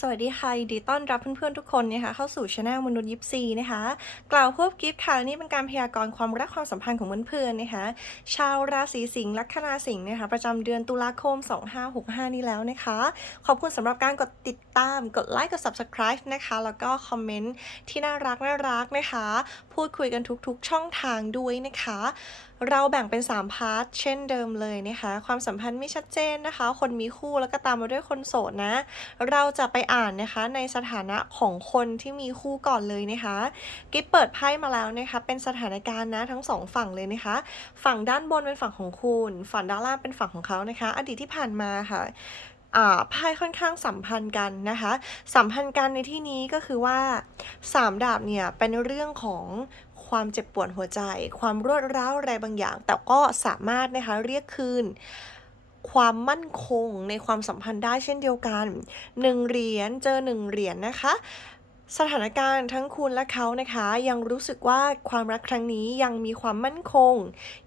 สวัสดีค่ะดีต้อนรับเพื่อนๆทุกคนนะคะเข้าสู่ช anel มนุษย์ยิปซีนะคะกล่าวควบกิฟต์ค่ะนี่เป็นการพยากรณ์ความรักความสัมพันธ์ของเพื่อนๆนะคะชาวราศีสิงห์ลัคนาสิงห์นะคะประจำเดือนตุลาคม 2565 นี้แล้วนะคะ ขอบคุณสำหรับการกดติดตามกดไลค์กด subscribe นะคะแล้วก็คอมเมนต์ที่น่ารักน่ารักนะคะ พูดคุยกันทุกๆช่องทางด้วยนะคะเราแบ่งเป็น 3 พาร์ทเช่นเดิมเลยนะคะ ความสัมพันธ์ไม่ชัดเจนนะคะ คนมีคู่แล้วก็ตามมาด้วยคนโสดนะ เราจะไปอ่านนะคะในสถานะของคนที่มีคู่ก่อนเลยนะคะกิ๊บเปิดไพ่มาแล้วนะคะ เป็นสถานการณ์นะทั้งสองฝั่งเลยนะคะ ฝั่งด้านบนเป็นฝั่งของคุณ ฝั่งด้านล่างเป็นฝั่งของเขานะคะ อดีตที่ผ่านมาค่ะไพ่ค่อนข้างสัมพันธ์กันนะคะ สัมพันธ์กันในที่นี้ก็คือว่าสามดาบเนี่ยเป็นเรื่องของ ความเจ็บปวดหัวใจ ความรวดร้าวอะไรบางอย่าง แต่ก็สามารถนะคะเรียกคืนความมั่นคงในความสัมพันธ์ได้เช่นเดียวกันหนึ่งเหรียญเจอหนึ่งเหรียญนะคะสถานการณ์ทั้งคุณและเขานะคะ ยังรู้สึกว่าความรักครั้งนี้ยังมีความมั่นคง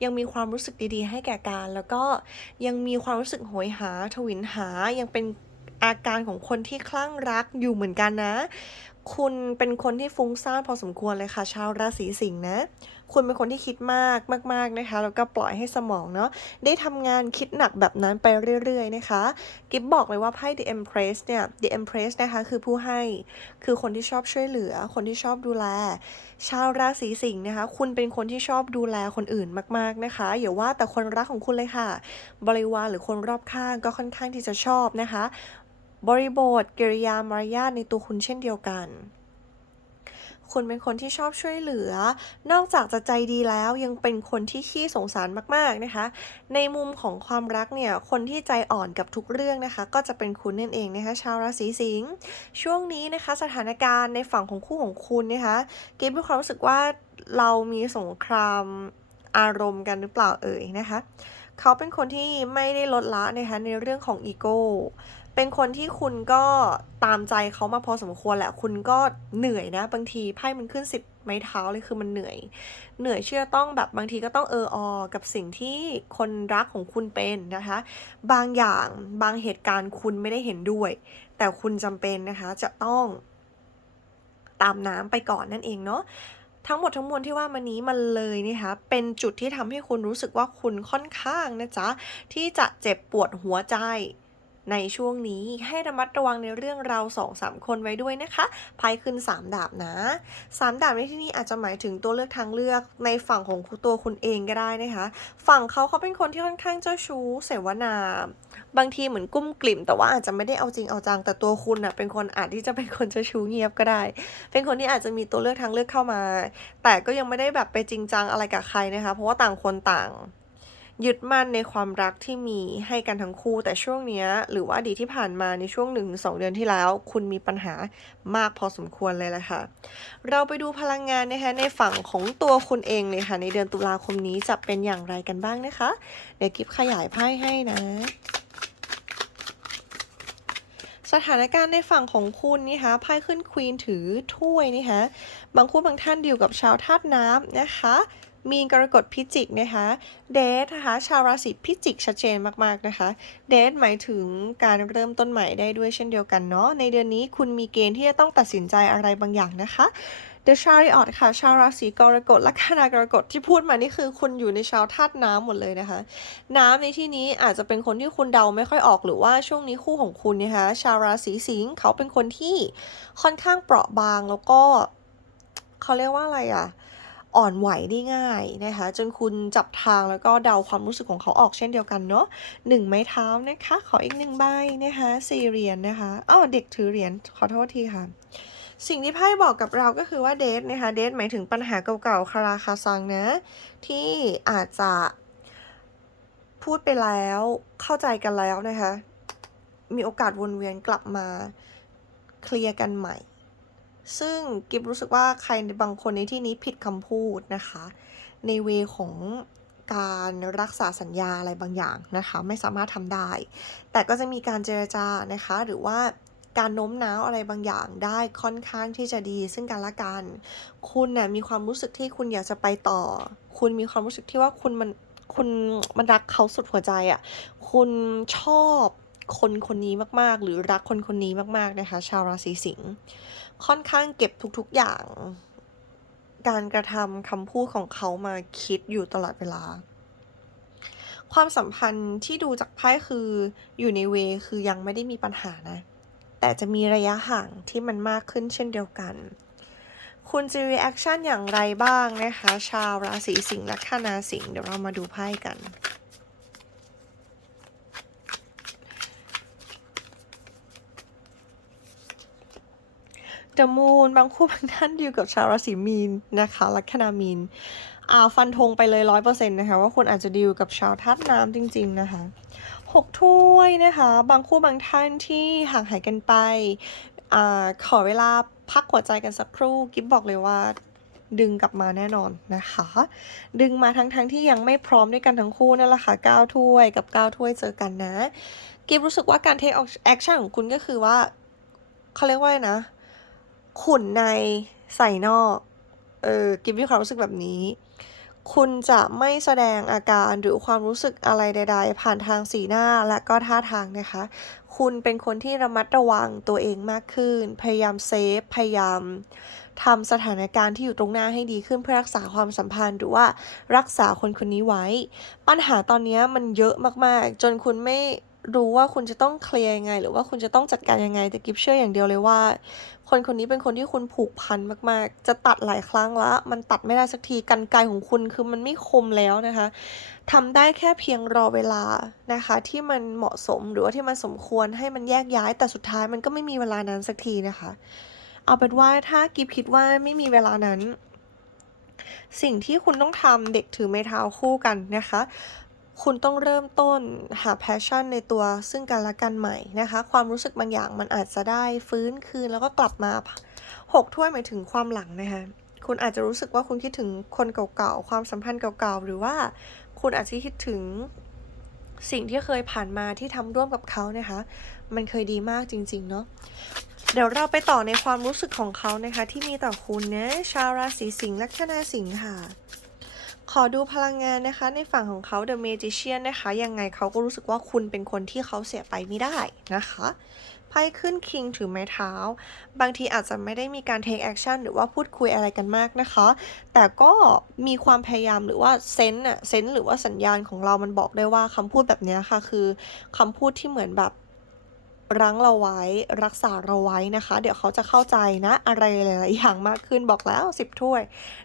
ยังมีความรู้สึกดีๆ ให้แก่กัน แล้วก็ยังมีความรู้สึกโหยหา ทวินหายังเป็นอาการของคนที่คลั่งรักอยู่เหมือนกันนะ คุณเป็นคนที่ฟุ้งซ่านพอสมควรเลยค่ะ ชาวราศีสิงห์นะ คุณเป็นคนที่คิดมากมาก ๆนะคะ แล้วก็ปล่อยให้สมองเนาะได้ทำงานคิดหนักแบบนั้นไปเรื่อย ๆ นะคะ กิฟบอกเลยว่าไพ่ The Empress เนี่ย The Empress นะคะคือผู้ให้คือคนที่ชอบช่วยเหลือ คนที่ชอบดูแล ชาวราศีสิงห์นะคะ คุณเป็นคนที่ชอบดูแลคนอื่นมาก ๆนะคะอย่าว่าแต่คนรักของคุณเลยค่ะ บริวารหรือคนรอบข้างก็ค่อนข้างที่จะชอบนะคะ บริบทกิริยามารยาทในตัวคุณเช่นเดียวกัน คุณเป็นคนที่ชอบช่วยเหลือ นอกจากจะใจดีแล้วยังเป็นคนที่ขี้สงสารมากๆนะคะ ในมุมของความรักเนี่ย คนที่ใจอ่อนกับทุกเรื่องนะคะ ก็จะเป็นคุณนั่นเองนะคะ ชาวราศีสิงห์ช่วงนี้นะคะ สถานการณ์ในฝั่งของคู่ของคุณนะคะเกมมีความรู้สึกว่าเรามีสงครามอารมณ์กันหรือเปล่าเอ่ยนะคะ เขาเป็นคนที่ไม่ได้ลดละนะคะในเรื่องของอีโก้ เป็นคนที่คุณก็ตามใจเขามาพอสมควรแหละ คุณก็เหนื่อยนะ บางทีไพ่มันขึ้นสิบไม้เท้าเลยคือมันเหนื่อย เหนื่อยเชื่อต้องแบบบางทีก็ต้องเอออกับสิ่งที่คนรักของคุณเป็นนะคะ บางอย่างบางเหตุการณ์คุณไม่ได้เห็นด้วย แต่คุณจำเป็นนะคะจะต้องตามน้ำไปก่อนนั่นเองเนาะทั้งหมดทั้งมวลที่ว่ามานี้มันเลยนะคะเป็นจุดที่ทำให้คุณรู้สึกว่าคุณค่อนข้างนะจ๊ะที่จะเจ็บปวดหัวใจ ในช่วงนี้ให้ระมัดระวังในเรื่องเราสองสามคนไว้ด้วยนะคะไพ่ขึ้น 3 ดาบนะ 3 ดาบในที่นี้อาจจะหมายถึงตัวเลือกทางเลือกในฝั่งของตัวคุณเองก็ได้นะคะ ฝั่งเขาเขาเป็นคนที่ค่อนข้างเจ้าชู้ เสวนา บางทีเหมือนกุ้มกลิ่ม แต่ว่าอาจจะไม่ได้เอาจริงเอาจัง แต่ตัวคุณน่ะเป็นคนอาจที่จะเป็นคนเจ้าชู้เงียบก็ได้ เป็นคนที่อาจจะมีตัวเลือกทางเลือกเข้ามา แต่ก็ยังไม่ได้แบบไปจริงจังอะไรกับใครนะคะ เพราะว่าต่างคนต่าง ยึดมั่นในความรักที่มีให้กันทั้งคู่ แต่ช่วงเนี้ยหรือว่าอดีตที่ผ่านมาในช่วงหนึ่งสองเดือนที่แล้ว คุณมีปัญหามากพอสมควรเลยแหละค่ะ เราไปดูพลังงานนะคะในฝั่งของตัวคุณเองเลยค่ะ ในเดือนตุลาคมนี้จะเป็นอย่างไรกันบ้างนะคะ เดี๋ยวกิฟขยายไพ่ให้นะ สถานการณ์ในฝั่งของคุณนี่คะไพ่ขึ้นควีนถือถ้วยนี่คะบางคู่บางท่านดีวกับชาวธาตุน้ำนะคะมีกรกฎพิจิกนะคะเดทนะคะชาวราศีพิจิกชัดเจนมากๆนะคะเดทหมายถึงการเริ่มต้นใหม่ได้ด้วยเช่นเดียวกันเนาะในเดือนนี้คุณมีเกณฑ์ที่จะต้องตัดสินใจอะไรบางอย่างนะคะ The Chariot ค่ะ ชาวราศีกรกฎและคณากรกฎที่พูดมานี่คือคุณอยู่ในชาวธาตุน้ำหมดเลยนะคะ น้ำในที่นี้อาจจะเป็นคนที่คุณเดาไม่ค่อยออกหรือว่าช่วงนี้คู่ของคุณนะคะชาวราศีสิงห์เขาเป็นคนที่ค่อนข้างเปราะบางแล้วก็เขาเรียกว่าอะไรอะอ่อนไหวได้ง่ายนะคะ จนคุณจับทางแล้วก็เดาความรู้สึกของเขาออกเช่นเดียวกันเนาะหนึ่งไม้เท้านะคะ ขออีกหนึ่งใบนะคะสี่เหรียญนะคะอ้าวเด็กถือเหรียญขอโทษทีค่ะ สิ่งที่ไพ่บอกกับเราก็คือว่าเดทนะคะเดทหมายถึงปัญหาเก่าๆคาราคาซังนะ ที่อาจจะพูดไปแล้วเข้าใจกันแล้วนะคะ มีโอกาสวนเวียนกลับมาเคลียร์กันใหม่ ซึ่งกิบรู้สึกว่าใครบางคนในที่นี้ผิดคำพูดนะคะ ในเวของการรักษาสัญญาอะไรบางอย่างนะคะ ไม่สามารถทำได้ แต่ก็จะมีการเจรจานะคะ หรือว่า การโน้มน้าวอะไรบางอย่างได้ค่อนข้างที่จะดี ซึ่งกันและกัน คุณน่ะมีความรู้สึกที่คุณอยากจะไปต่อ คุณมีความรู้สึกที่ว่าคุณมันคุณมันรักเขาสุดหัวใจอะ่ะ คุณชอบคนคนนี้มากๆ หรือรักคนคนนี้มากๆนะคะ ชาวราศีสิงห์ค่อนข้างเก็บทุกๆอย่าง การกระทำคำพูดของเขามาคิดอยู่ตลอดเวลา ความสัมพันธ์ที่ดูจากไพ่คืออยู่ในเวคือยังไม่ได้มีปัญหานะ แต่จะมีระยะห่างที่มันมากขึ้นเช่นเดียวกัน คุณจะรีแอคชั่นอย่างไรบ้างนะคะ ชาวราศีสิงห์และคนาสิงห์เดี๋ยวเรามาดูไพ่กันเดอะมูนบางคู่บางท่านอยู่กับชาวราศีมีนนะคะลัคนามีนอ่าฟันธงไปเลยร้อยเปอร์เซ็นต์นะคะ ว่าคุณอาจจะดีลกับชาวธาตุน้ำจริง ๆ นะคะ หกถ้วยนะคะ บางคู่บางท่านที่ห่างหายกันไปอขอเวลาพักหัวใจกันสักครู่ กิฟบอกเลยว่าดึงกลับมาแน่นอนนะคะ ดึงมาทั้งๆทที่ยังไม่พร้อมด้วยกันทั้งคู่นั่นแหละค่ะเก้าถ้วยกับเก้าถ้วยเจอกันนะ กิฟรู้สึกว่าการเทคแอคชั่นของคุณก็คือว่าเขาเรียกว่านะ ขุนในใส่นอก เออ กิฟมีความรู้สึกแบบนี้ คุณจะไม่แสดงอาการหรือความรู้สึกอะไรใด ๆ ผ่านทางสีหน้าและก็ท่าทางนะคะ คุณเป็นคนที่ระมัดระวังตัวเองมากขึ้น พยายามเซฟ พยายามทำสถานการณ์ที่อยู่ตรงหน้าให้ดีขึ้นเพื่อรักษาความสัมพันธ์หรือว่ารักษาคนคนนี้ไว้ ปัญหาตอนนี้มันเยอะมากๆ จนคุณไม่ รู้ว่าคุณจะต้องเคลียร์ยังไง หรือว่าคุณจะต้องจัดการยังไง แต่กิฟเชื่ออย่างเดียวเลยว่า คนคนนี้เป็นคนที่คุณผูกพันมากๆ จะตัดหลายครั้งละ มันตัดไม่ได้สักทีกันไกของคุณคือมันไม่คมแล้วนะคะทำได้แค่เพียงรอเวลานะคะ ที่มันเหมาะสมหรือว่าที่มันสมควรให้มันแยกย้าย แต่สุดท้ายมันก็ไม่มีเวลานั้นสักทีนะคะ เอาเป็นว่าถ้ากิฟคิดว่าไม่มีเวลานั้นสิ่งที่คุณต้องทำเด็กถือไม้เท้าคู่กันนะคะ คุณต้องเริ่มต้นหาแพชชั่นในตัวซึ่งกันและกันใหม่นะคะ ความรู้สึกบางอย่างมันอาจจะได้ฟื้นคืนแล้วก็กลับมาหกถ้วยหมายถึงความหลังนะคะคุณอาจจะรู้สึกว่าคุณคิดถึงคนเก่าๆ ความสัมพันธ์เก่าๆ หรือว่าคุณอาจจะคิดถึงสิ่งที่เคยผ่านมาที่ทำร่วมกับเขานะคะ มันเคยดีมากจริง ๆ เนาะเดี๋ยวเราไปต่อในความรู้สึกของเขานะคะ ที่มีต่อคุณนะ ชาวราศีสิงห์และคนาสิงห์ค่ะ ขอดูพลังงานนะคะ ในฝั่งของเขา The Magician นะคะ ยังไงเขาก็รู้สึกว่าคุณเป็นคนที่เขาเสียไปไม่ได้นะคะไพ่ขึ้นคิงถือไม้เท้า บางทีอาจจะไม่ได้มีการ take action หรือว่าพูดคุยอะไรกันมากนะคะ แต่ก็มีความพยายามหรือว่าเซนต์อะเซนต์หรือว่าสัญญาณของเรามันบอกได้ว่าคำพูดแบบนี้ค่ะ คือคำพูดที่เหมือนแบบ รั้งเราไว้รักษาเราไว้นะคะ เดี๋ยวเขาจะเข้าใจนะ อะไรหลายๆอย่างมากขึ้นบอกแล้ว 10 ถ้วย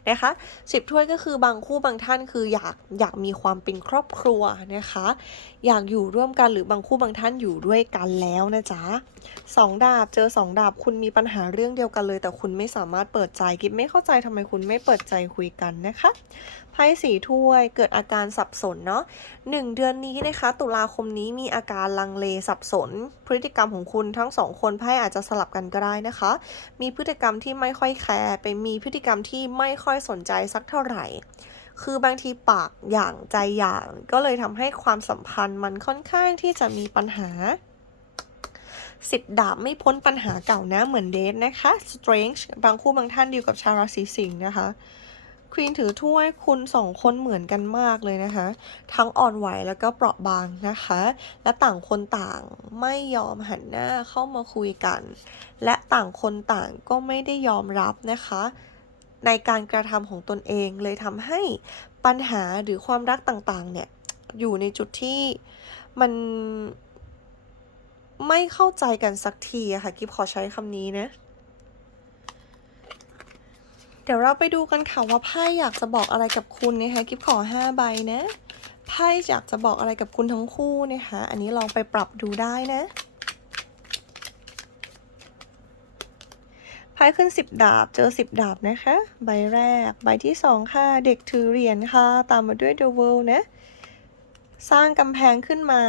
นะคะ 10 ถ้วยก็คือบางคู่บางท่านคืออยากอยากมีความเป็นครอบครัวนะคะ อยากอยู่ร่วมกันหรือบางคู่บางท่านอยู่ด้วยกันแล้วนะจ๊ะสองดาบเจอสองดาบคุณมีปัญหาเรื่องเดียวกันเลย แต่คุณไม่สามารถเปิดใจกิฟไม่เข้าใจทำไมคุณไม่เปิดใจคุยกันนะคะ ไพ่สีถ้วยเกิดอาการสับสนเนาะหนึ่งเดือนนี้นะคะ ตุลาคมนี้มีอาการลังเลสับสน พฤติกรรมของคุณทั้งสองคนไพ่อาจจะสลับกันก็ได้นะคะ มีพฤติกรรมที่ไม่ค่อยแคร์ไปมีพฤติกรรมที่ไม่ค่อยสนใจสักเท่าไหร่ คือบางทีปากอย่างใจอย่าง ก็เลยทำให้ความสัมพันธ์มันค่อนข้างที่จะมีปัญหาสิบดาบไม่พ้นปัญหาเก่านะเหมือนเดทนะคะ strange บางคู่บางท่านดีวกับชาวราศีสิงห์นะคะ ควีนถือถ้วยคุณสองคนเหมือนกันมากเลยนะคะ ทั้งอ่อนไหวแล้วก็เปราะบางนะคะ และต่างคนต่างไม่ยอมหันหน้าเข้ามาคุยกัน และต่างคนต่างก็ไม่ได้ยอมรับนะคะ ในการกระทำของตนเองเลยทำให้ปัญหาหรือความรักต่างๆ เนี่ย อยู่ในจุดที่มันไม่เข้าใจกันสักทีอะค่ะ กิฟขอใช้คำนี้นะ เดี๋ยวเราไปดูกันค่ะว่าไพ่อยากจะบอกอะไรกับคุณนะคะกิฟขอห้าใบนะไพ่อยากจะบอกอะไรกับคุณทั้งคู่นะคะอันนี้ลองไปปรับดูได้นะไพ่ขึ้นสิบดาบเจอสิบดาบนะคะ ใบแรก ใบที่สองค่ะ เด็กถือเหรียญค่ะ ตามมาด้วย The World นะ สร้างกำแพงขึ้นมา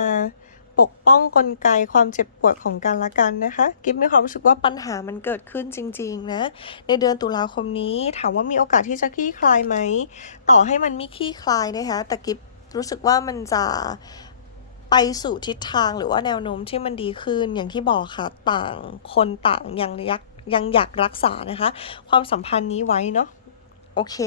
ปกป้องกลไกความเจ็บปวดของกันและกันนะคะกิฟมีความรู้สึกว่าปัญหามันเกิดขึ้นจริงๆนะในเดือนตุลาคมนี้ถามว่ามีโอกาสที่จะคลี่คลายไหมต่อให้มันไม่คลี่คลายนะคะแต่กิฟรู้สึกว่ามันจะไปสู่ทิศทางหรือว่าแนวโน้มที่มันดีขึ้นอย่างที่บอกค่ะต่างคนต่างยังยักยังอยากรักษานะคะ ความสัมพันธ์นี้ไว้เนาะ โอเค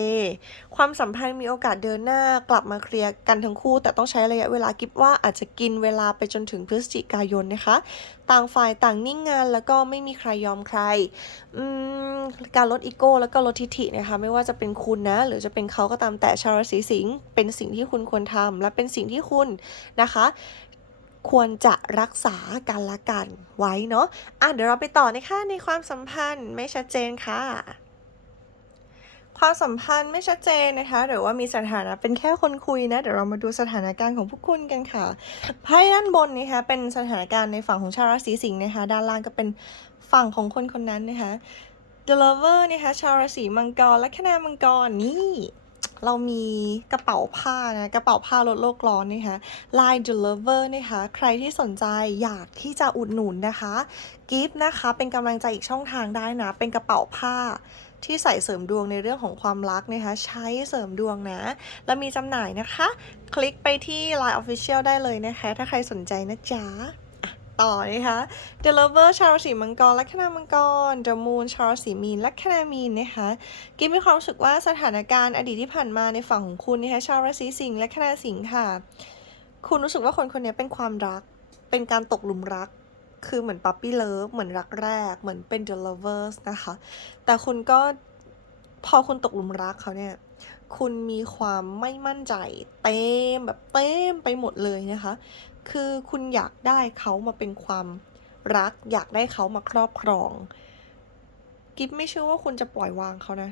ความสัมพันธ์มีโอกาสเดินหน้ากลับมาเคลียร์กันทั้งคู่ แต่ต้องใช้ระยะเวลากิฟว่าอาจจะกินเวลาไปจนถึงพฤศจิกายนนะคะ ต่างฝ่ายต่างนิ่งงานแล้วก็ไม่มีใครยอมใครอืมการลดอีโก้แล้วก็ลดทิฐินะคะไม่ว่าจะเป็นคุณนะ หรือจะเป็นเขาก็ตามแต่ชาวราศีสิงห์เป็นสิ่งที่คุณควรทำและเป็นสิ่งที่คุณนะคะควรจะรักษากันละกันไว้เนาะ อะเดี๋ยวเราไปต่อนะคะในความสัมพันธ์ไม่ชัดเจนค่ะ ความสัมพันธ์ไม่ชัดเจนนะคะ หรือว่ามีสถานะเป็นแค่คนคุยนะ เดี๋ยวเรามาดูสถานการณ์ของพวกคุณกันค่ะไพ่ด้านบนนะคะเป็นสถานการณ์ในฝั่งของชาวราศีสิงห์นะคะ ด้านล่างก็เป็นฝั่งของคนคนนั้นนะคะ The Lover นะคะชาวราศีมังกรและคะแนนมังกรนี่เรามีกระเป๋าผ้านะ กระเป๋าผ้าลดโลกร้อนนะคะลาย The Lover นะคะ ใครที่สนใจอยากที่จะอุดหนุนนะคะ กิฟต์นะคะ เป็นกำลังใจอีกช่องทางได้นะ เป็นกระเป๋าผ้า ที่ใส่เสริมดวงในเรื่องของความรักนะคะ ใช้เสริมดวงนะ แล้วมีจำหน่ายนะคะ คลิกไปที่ Line Official ได้เลยนะคะ ถ้าใครสนใจนะจ๊ะต่อนะคะ The Lover ชาวราศีมังกรและคณะมังกร The Moon ชาวราศีมีนและคณะมีนนะคะกิฟมีความรู้สึกว่าสถานการณ์อดีตที่ผ่านมาในฝั่งของคุณนะคะชาวราศีสิงห์และคณะสิงห์ค่ะ คุณรู้สึกว่าคนคนนี้เป็นความรัก เป็นการตกหลุมรัก คือเหมือนปั๊ปปี้เลิฟเหมือนรักแรก เหมือนเป็น the lovers นะคะ แต่คุณก็พอคุณตกหลุมรักเขาเนี่ย คุณมีความไม่มั่นใจเต็มแบบเต็มไปหมดเลยนะคะ คือคุณอยากได้เขามาเป็นความรัก อยากได้เขามาครอบครอง กิฟไม่เชื่อว่าคุณจะปล่อยวางเขานะ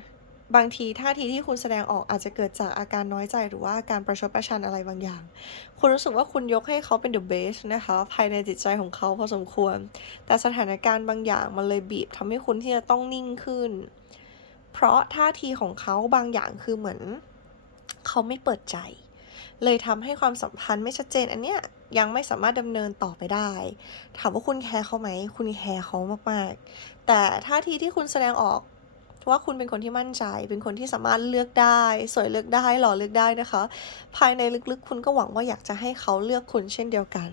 บางทีท่าทีที่คุณแสดงออกอาจจะเกิดจากอาการน้อยใจหรือว่าการประชดประชันอะไรบางอย่าง คุณรู้สึกว่าคุณยกให้เขาเป็น the best นะคะ ภายในจิตใจของเขาพอสมควร แต่สถานการณ์บางอย่างมันเลยบีบทำให้คุณที่จะต้องนิ่งขึ้น เพราะท่าทีของเขาบางอย่างคือเหมือน เขาไม่เปิดใจ เลยทำให้ความสัมพันธ์ไม่ชัดเจนอันเนี้ยยังไม่สามารถดำเนินต่อไปได้ ถามว่าคุณแคร์เขาไหม คุณแคร์เขามากๆ แต่ท่าทีที่คุณแสดงออก ว่าคุณเป็นคนที่มั่นใจ เป็นคนที่สามารถเลือกได้ สวยเลือกได้หล่อเลือกได้นะคะ ภายในลึกๆ คุณก็หวังว่าอยากจะให้เขาเลือกคุณเช่นเดียวกัน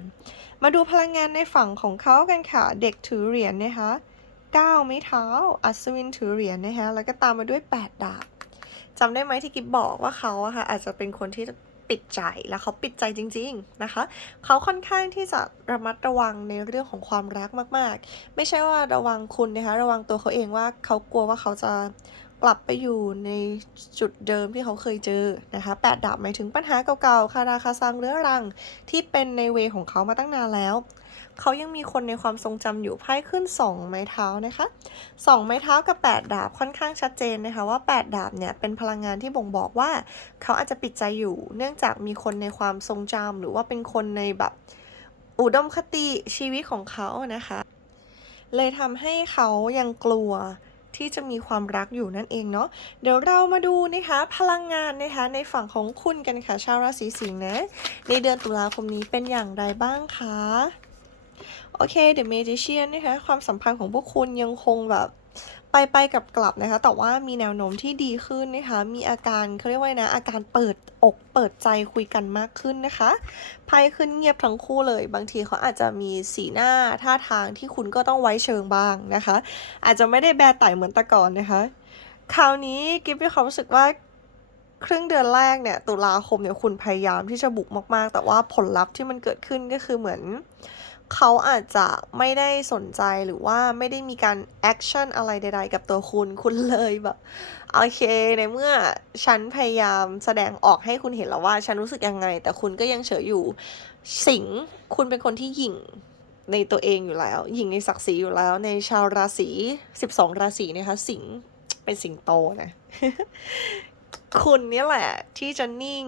มาดูพลังงานในฝั่งของเขากันค่ะ เด็กถือเหรียญนะคะก้าวไม้เท้า อัศวินถือเหรียญนะคะแล้วก็ตามมาด้วย 8 ดาบจำได้ไหมที่กิบบอกว่าเขาอะค่ะอาจจะเป็นคนที่ ปิดใจแล้วเขาปิดใจจริง ๆนะคะ เขาค่อนข้างที่จะระมัดระวังในเรื่องของความรักมาก ๆ ไม่ใช่ว่าระวังคุณนะคะระวังตัวเขาเองว่าเขากลัวว่าเขาจะกลับไปอยู่ในจุดเดิมที่เขาเคยเจอนะคะแปดดาบหมายถึงปัญหาเก่าๆคาราคาซังเรื้อรังที่เป็นในเวของเขามาตั้งนานแล้ว เขายังมีคนในความทรงจำอยู่ไพ่ขึ้น 2 ไม้เท้านะคะ 2 ไม้เท้ากับ 8 ดาบค่อนข้างชัดเจนนะคะว่า 8 ดาบเนี่ยเป็นพลังงานที่บ่งบอกว่า เขาอาจจะปิดใจอยู่ เนื่องจากมีคนในความทรงจำหรือว่าเป็นคนในแบบอุดมคติชีวิตของเขานะคะ เลยทำให้เขายังกลัวที่จะมีความรักอยู่นั่นเองเนาะ เดี๋ยวเรามาดูนะคะพลังงานนะคะในฝั่งของคุณกันค่ะชาวราศีสิงห์นะ ในเดือนตุลาคมนี้เป็นอย่างไรบ้างคะ โอเค The Magician นนะคะความสัมพันธ์ของพวกคุณยังคงแบบไปไปกับกลับนะคะ แต่ว่ามีแนวโน้มที่ดีขึ้นนะคะ มีอาการเขาเรียกว่านะ อาการเปิดอกเปิดใจคุยกันมากขึ้นนะคะไพ่ขึ้นเงียบทั้งคู่เลย บางทีเขาอาจจะมีสีหน้าท่าทางที่คุณก็ต้องไว้เชิงบ้างนะคะ อาจจะไม่ได้แบไต่เหมือนแต่ก่อนนะคะ คราวนี้กิฟมีความรู้สึกว่าครึ่งเดือนแรกเนี่ยตุลาคมเนี่ยคุณพยายามที่จะบุกมาก ๆ แต่ว่าผลลัพธ์ที่มันเกิดขึ้นก็คือเหมือน เขาอาจจะไม่ได้สนใจหรือว่าไม่ได้มีการแอคชั่นอะไรใดๆ กับตัวคุณคุณเลยแบบโอเคในเมื่อฉันพยายามแสดงออกให้คุณเห็นแล้วว่า ฉันรู้สึกยังไง แต่คุณก็ยังเฉยอยู่สิงคุณเป็นคนที่หยิ่งในตัวเองอยู่แล้วหยิ่งในศักดิ์ศรีอยู่แล้ว ในชาวราศี12 ราศีนะคะ สิงเป็นสิงโตนะ คุณนี่แหละที่จะนิ่ง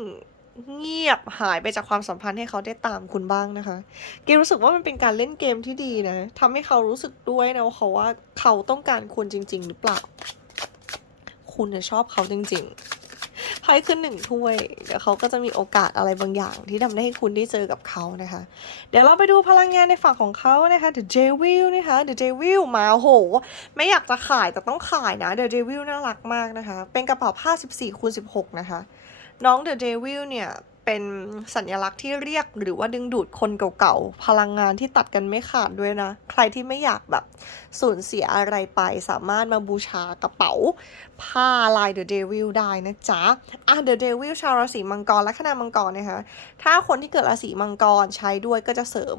เงียบหายไปจากความสัมพันธ์ให้เขาได้ตามคุณบ้างนะคะเกมรู้สึกว่ามันเป็นการเล่นเกมที่ดีนะทำให้เขารู้สึกด้วยนะว่าเขาว่าเขาต้องการคุณจริง ๆ หรือเปล่า คุณจะชอบเขาจริงๆไพ่ขึ้นหนึ่งถ้วย เดี๋ยวเขาก็จะมีโอกาสอะไรบางอย่าง ที่ทำให้คุณได้เจอกับเขานะคะ เดี๋ยวเราไปดูพลังงานในฝั่งของเขานะคะ The Devil นะคะ The Devil มาโอ้โหไม่อยากจะขายแต่ต้องขายนะ The Devil น่ารักมากนะคะ เป็นกระเป๋าผ้า 14คูณ16 นะคะ น้อง The Devil เนี่ยเป็นสัญลักษณ์ที่เรียกหรือว่าดึงดูดคนเก่าๆ พลังงานที่ตัดกันไม่ขาดด้วยนะ ใครที่ไม่อยากแบบสูญเสียอะไรไป สามารถมาบูชากระเป๋า ผ้าลาย The Devil ได้นะจ๊ะ อะ The Devil ชาวราศีมังกรและคณะมังกรนะคะ ถ้าคนที่เกิดราศีมังกรใช้ด้วยก็จะเสริม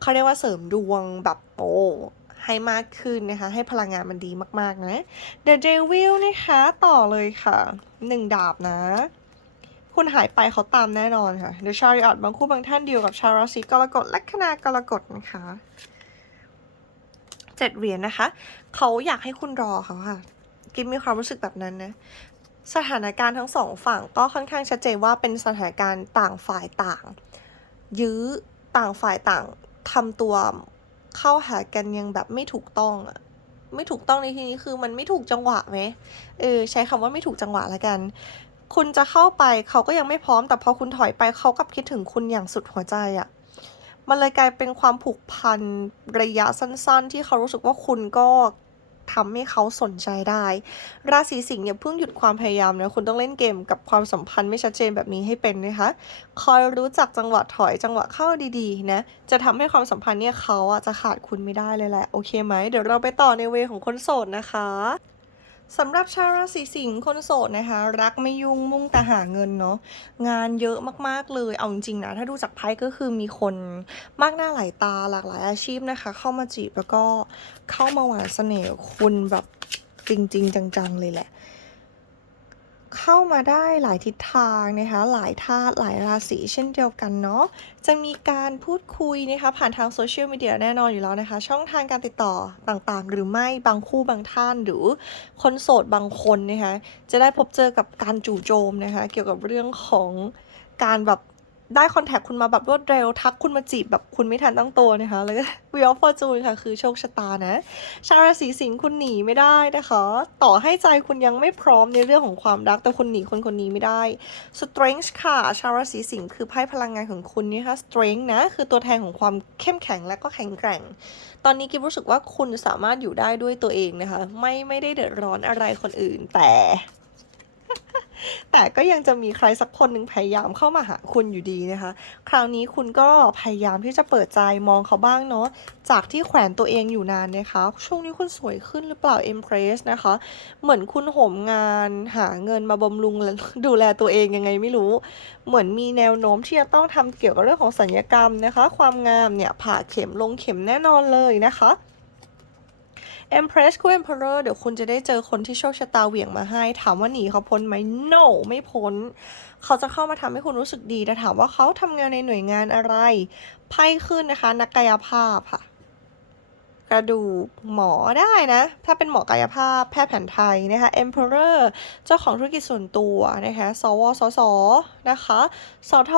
เขาเรียกว่าเสริมดวงแบบโอ้ให้มากขึ้นนะคะ ให้พลังงานมันดีมากๆนะ The Devil นะคะ ต่อเลยค่ะหนึ่งดาบนะ คุณหายไปเขาตามแน่นอนค่ะ The Chariot บางคู่บางท่านเดียวกับชาวราศีกรกฎและคณะกรกฎนะคะเจ็ดเหรียญนะคะ เขาอยากให้คุณรอเขาค่ะ กิฟมีความรู้สึกแบบนั้นนะสถานการณ์ทั้งสองฝั่งก็ค่อนข้างชัดเจนว่าเป็นสถานการณ์ต่างฝ่ายต่าง ยื้อต่างฝ่ายต่างทำตัวเข้าหากันยังแบบไม่ถูกต้องอะไม่ถูกต้องในที่นี้คือมันไม่ถูกจังหวะไหมเออใช้คำว่าไม่ถูกจังหวะละกัน คุณจะเข้าไปเขาก็ยังไม่พร้อม แต่พอคุณถอยไปเขากลับคิดถึงคุณอย่างสุดหัวใจอะมันเลยกลายเป็นความผูกพันระยะสั้น ๆ ที่เขารู้สึกว่าคุณก็ทำให้เขาสนใจได้ ราศีสิงห์อย่าเพิ่งหยุดความพยายามนะคุณต้องเล่นเกมกับความสัมพันธ์ไม่ชัดเจนแบบนี้ให้เป็นนะคะ คอยรู้จักจังหวะถอยจังหวะเข้าดีๆนะ จะทำให้ความสัมพันธ์เนี่ยเขาอะจะขาดคุณไม่ได้เลยแหละ โอเคไหม เดี๋ยวเราไปต่อในเวของคนโสดนะคะ สำหรับชาวราศีสิงห์คนโสดนะคะ รักไม่ยุ่งมุ่งแต่หาเงินเนาะงานเยอะมากๆเลยเอาจริงๆนะถ้าดูจากไพ่ก็คือมีคนมากหน้าหลายตาหลากหลายอาชีพนะคะ เข้ามาจีบแล้วก็เข้ามาหวานเสน่ห์คุณแบบจริง ๆ จังๆเลยแหละ เข้ามาได้หลายทิศทางนะคะ หลายธาตุหลายราศีเช่นเดียวกันเนาะ จะมีการพูดคุยนะคะ ผ่านทางโซเชียลมีเดียแน่นอนอยู่แล้วนะคะ ช่องทางการติดต่อต่างๆ หรือไม่บางคู่บางท่านหรือคนโสดบางคนนะคะ จะได้พบเจอกับการจู่โจมนะคะ เกี่ยวกับเรื่องของการแบบ ได้คอนแทคคุณมาแบบรวดเร็ว ทักคุณมาจีบแบบคุณไม่ทันตั้งตัวนะคะ แล้วก็ Wheel of Fortune ค่ะ คือโชคชะตานะ ชาวราศีสิงห์คุณหนีไม่ได้นะคะ ต่อให้ใจคุณยังไม่พร้อมในเรื่องของความรัก แต่คุณหนีคนคนนี้ไม่ได้ strength ค่ะ ชาวราศีสิงห์คือไพ่พลังงานของคุณนี่ค่ะ strength นะ คือตัวแทนของความเข้มแข็งและก็แข็งแกร่ง ตอนนี้กิฟรู้สึกว่าคุณสามารถอยู่ได้ด้วยตัวเองนะคะ ไม่ไม่ได้เดือดร้อนอะไรคนอื่นแต่ แต่ก็ยังจะมีใครสักคนหนึ่งพยายามเข้ามาหาคุณอยู่ดีนะคะ คราวนี้คุณก็พยายามที่จะเปิดใจมองเขาบ้างเนาะ จากที่แขวนตัวเองอยู่นานนะคะ ช่วงนี้คุณสวยขึ้นหรือเปล่า Empress นะคะ เหมือนคุณโหมงานหาเงินมาบำรุงและดูแลตัวเองยังไงไม่รู้ เหมือนมีแนวโน้มที่จะต้องทำเกี่ยวกับเรื่องของสัญญกรรมนะคะ ความงามเนี่ยผ่าเข็มลงเข็มแน่นอนเลยนะคะ Empress คู่ Emperor เดี๋ยวคุณจะได้เจอคนที่โชคชะตาเหวี่ยงมาให้ ถามว่าหนีเขาพ้นไหม no ไม่พ้น เขาจะเข้ามาทำให้คุณรู้สึกดี แต่ถามว่าเขาทำงานในหน่วยงานอะไร ไพ่ขึ้นนะคะ นักกายภาพค่ะ กระดูกหมอได้นะ ถ้าเป็นหมอกายภาพ แพทย์แผนไทยนะคะ Emperor เจ้าของธุรกิจส่วนตัวนะคะ สวสส นะคะสท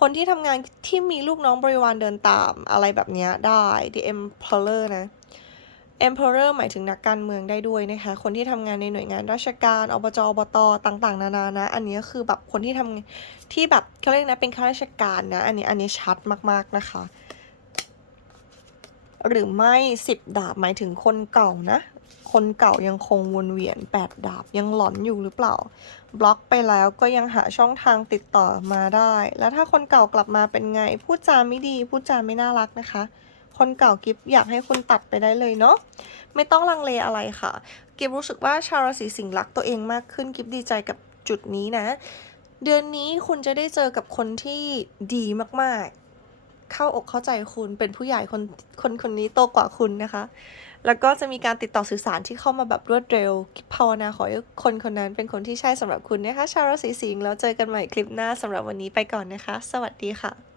คนที่ทำงานที่มีลูกน้องบริวารเดินตามอะไรแบบนี้ได้ The Emperor นะ Emperor หมายถึงนักการเมืองได้ด้วยนะคะ คนที่ทำงานในหน่วยงานราชการ อบจ อบต ต่างๆ นานานะ อันนี้คือแบบคนที่ทำที่แบบเขาเรียกนะเป็นข้าราชการนะ อันนี้อันนี้ชัดมากๆนะคะ หรือไม่สิบดาบหมายถึงคนเก่านะ คนเก่ายังคงวนเวียนแปดดาบยังหลอนอยู่หรือเปล่า บล็อกไปแล้วก็ยังหาช่องทางติดต่อมาได้ แล้วถ้าคนเก่ากลับมาเป็นไง พูดจาไม่ดี พูดจาไม่น่ารักนะคะ คนเก่ากิฟอยากให้คุณตัดไปได้เลยเนาะไม่ต้องลังเลอะไรค่ะ กิฟรู้สึกว่าชาวราศีสิงห์รักตัวเองมากขึ้นกิฟดีใจกับจุดนี้นะ เดือนนี้คุณจะได้เจอกับคนที่ดีมากๆ เข้าอกเข้าใจคุณเป็นผู้ใหญ่คนคนคนนี้โตกว่าคุณนะคะ แล้วก็จะมีการติดต่อสื่อสารที่เข้ามาแบบรวดเร็วภาวนาขอให้คนคนนั้นเป็นคนที่ใช่สำหรับคุณนะคะ ชาวราศีสิงห์แล้วเจอกันใหม่คลิปหน้าสำหรับวันนี้ไปก่อนนะคะ สวัสดีค่ะ